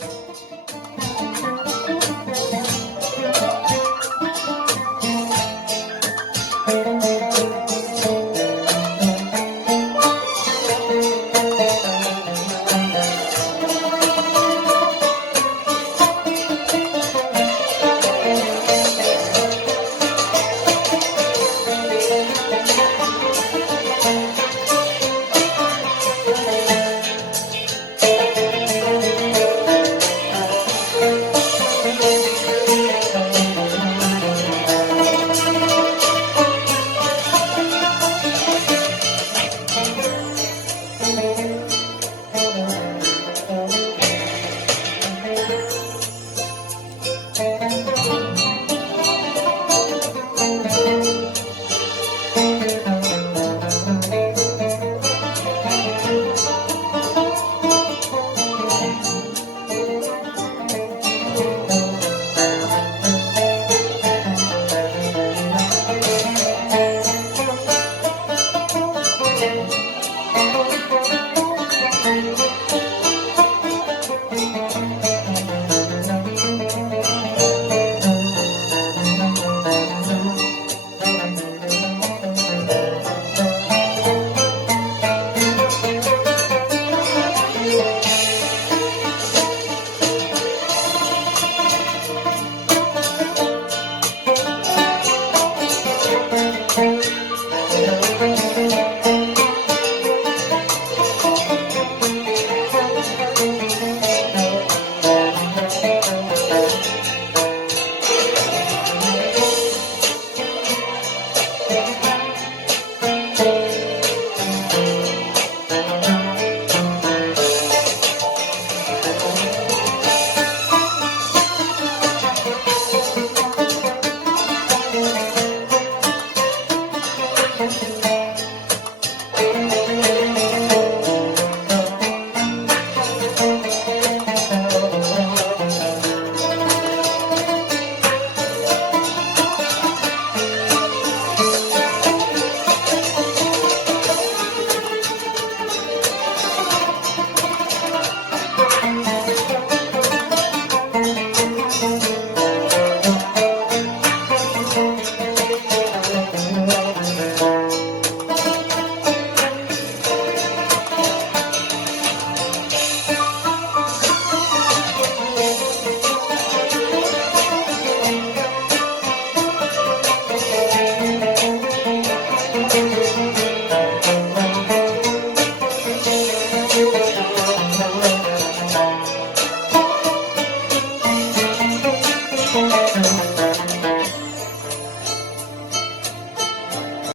Thank you. Thank oh, you. Oh, oh, oh, oh. Thank you.